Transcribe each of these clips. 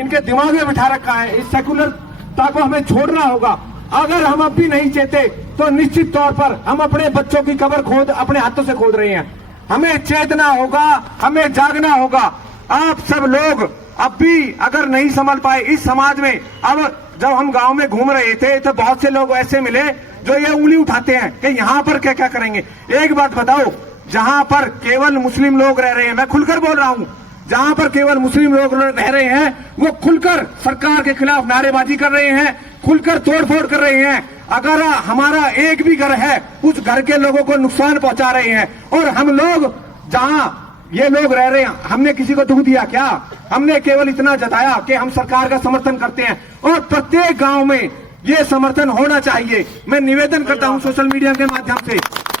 इनके दिमाग में बिठा रखा है। इस सेकुलरता को हमें छोड़ना होगा। अगर हम अब भी नहीं चेते तो निश्चित तौर पर हम अपने बच्चों की कब्र अपने हाथों से खोद रहे हैं। हमें चेतना होगा, हमें जागना होगा। आप सब लोग अब भी अगर नहीं संभल पाए इस समाज में, अब जब हम गांव में घूम रहे थे तो बहुत से लोग ऐसे मिले जो ये उंगली उठाते हैं कि यहाँ पर क्या क्या करेंगे। एक बात बताओ, जहां पर केवल मुस्लिम लोग रह रहे हैं, मैं खुलकर बोल रहा हूं, जहां पर केवल मुस्लिम लोग रह रहे हैं वो खुलकर सरकार के खिलाफ नारेबाजी कर रहे हैं, खुलकर तोड़फोड़ कर रहे हैं। अगर हमारा एक भी घर है उस घर के लोगों को नुकसान पहुंचा रहे हैं। और हम लोग जहां ये लोग रह रहे हैं, हमने किसी को दुख दिया क्या? हमने केवल इतना जताया कि हम सरकार का समर्थन करते हैं और प्रत्येक गांव में ये समर्थन होना चाहिए। मैं निवेदन करता हूं सोशल मीडिया के माध्यम से,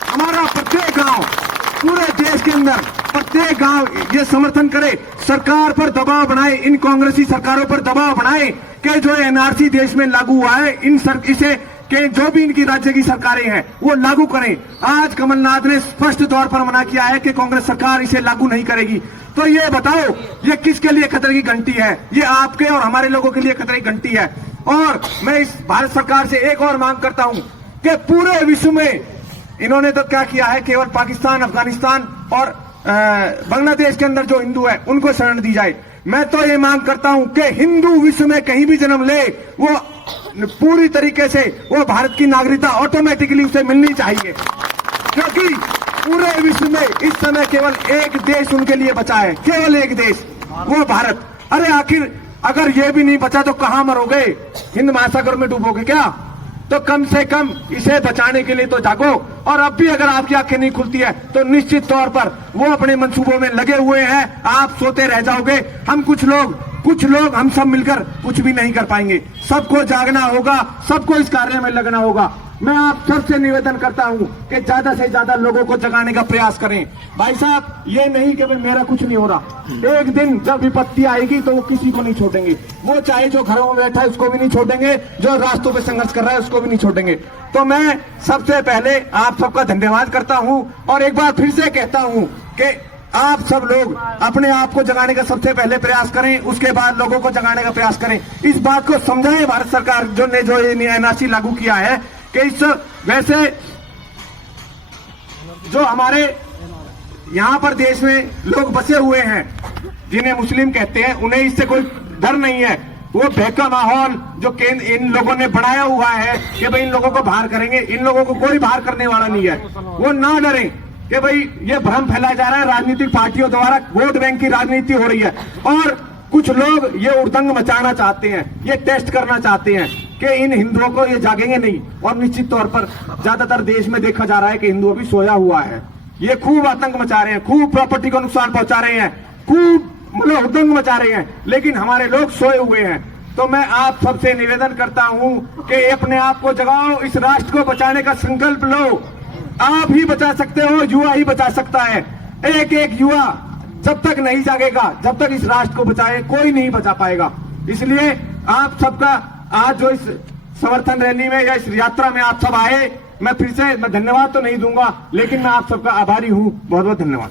हमारा प्रत्येक गांव पूरे देश के अंदर प्रत्येक गांव ये समर्थन करे, सरकार पर दबाव बनाए, इन कांग्रेसी सरकारों पर दबाव बनाए कि जो एनआरसी देश में लागू हुआ है इसे कि जो भी इनकी राज्य की सरकारें हैं वो लागू करें। आज कमलनाथ ने स्पष्ट तौर पर मना किया है कि कांग्रेस सरकार इसे लागू नहीं करेगी। तो ये बताओ ये किसके लिए खतरे की घंटी है? ये आपके और हमारे लोगों के लिए खतरे की घंटी है। और मैं इस भारत सरकार से एक और मांग करता हूं कि पूरे विश्व में इन्होंने तो क्या किया है, केवल पाकिस्तान, अफगानिस्तान और बांग्लादेश के अंदर जो हिंदू है उनको शरण दी जाए। मैं तो ये मांग करता हूं कि हिंदू विश्व में कहीं भी जन्म ले वो पूरी तरीके से वो भारत की नागरिकता ऑटोमेटिकली उसे मिलनी चाहिए, क्योंकि पूरे विश्व में इस समय केवल एक देश उनके लिए बचा है, केवल एक देश, वो भारत। अरे आखिर अगर ये भी नहीं बचा तो कहां मरोगे? हिंद महासागर में डूबोगे क्या? तो कम से कम इसे बचाने के लिए तो जागो। और अब भी अगर आपकी आंखें नहीं खुलती है तो निश्चित तौर पर वो अपने मंसूबों में लगे हुए हैं, आप सोते रह जाओगे। हम कुछ लोग हम सब मिलकर कुछ भी नहीं कर पाएंगे। सबको जागना होगा, सबको इस कार्य में लगना होगा। मैं आप सबसे निवेदन करता हूं कि ज्यादा से ज्यादा लोगों को जगाने का प्रयास करें। भाई साहब, ये नहीं कि भाई मेरा कुछ नहीं हो रहा। एक दिन जब विपत्ति आएगी तो वो किसी को नहीं छोड़ेंगे। वो चाहे जो घरों में बैठा है उसको भी नहीं छोड़ेंगे, जो रास्तों पे संघर्ष कर रहा है उसको भी नहीं छोड़ेंगे। तो मैं सबसे पहले आप सबका धन्यवाद करता हूं और एक बार फिर से कहता हूं कि आप सब लोग अपने आप को जगाने का सबसे पहले प्रयास करें, उसके बाद लोगों को जगाने का प्रयास करें। इस बात को समझाएं भारत सरकार जो एनआरसी लागू किया है कि इस वैसे जो हमारे यहाँ पर देश में लोग बसे हुए हैं जिन्हें मुस्लिम कहते हैं, उन्हें इससे कोई डर नहीं है। वो बहका माहौल जो इन लोगों ने बनाया हुआ है कि भाई इन लोगों को बाहर करेंगे, इन लोगों को कोई बाहर करने वाला नहीं है। वो ना डरें कि भाई ये भ्रम फैलाया जा रहा है, राजनीतिक पार्टियों द्वारा वोट बैंक की राजनीति हो रही है। और कुछ लोग ये उड़दंग मचाना चाहते हैं, ये टेस्ट करना चाहते हैं कि इन हिंदुओं को ये जागेंगे नहीं। और निश्चित तौर पर ज्यादातर देश में देखा जा रहा है कि हिंदुओं भी सोया हुआ है। ये खूब आतंक मचा रहे हैं, खूब प्रॉपर्टी को नुकसान पहुंचा रहे हैं, खूब मतलब उड़दंग मचा रहे हैं, लेकिन हमारे लोग सोए हुए हैं। तो मैं आप सबसे निवेदन करता हूं कि अपने आप को जगाओ, इस राष्ट्र को बचाने का संकल्प लो। आप ही बचा सकते हो, युवा ही बचा सकता है। एक एक युवा जब तक नहीं जागेगा, जब तक इस राष्ट्र को बचाए कोई नहीं बचा पाएगा। इसलिए आप सबका आज जो इस समर्थन रैली में या इस यात्रा में आप सब आए, मैं फिर से धन्यवाद तो नहीं दूंगा, लेकिन मैं आप सबका आभारी हूं। बहुत बहुत धन्यवाद।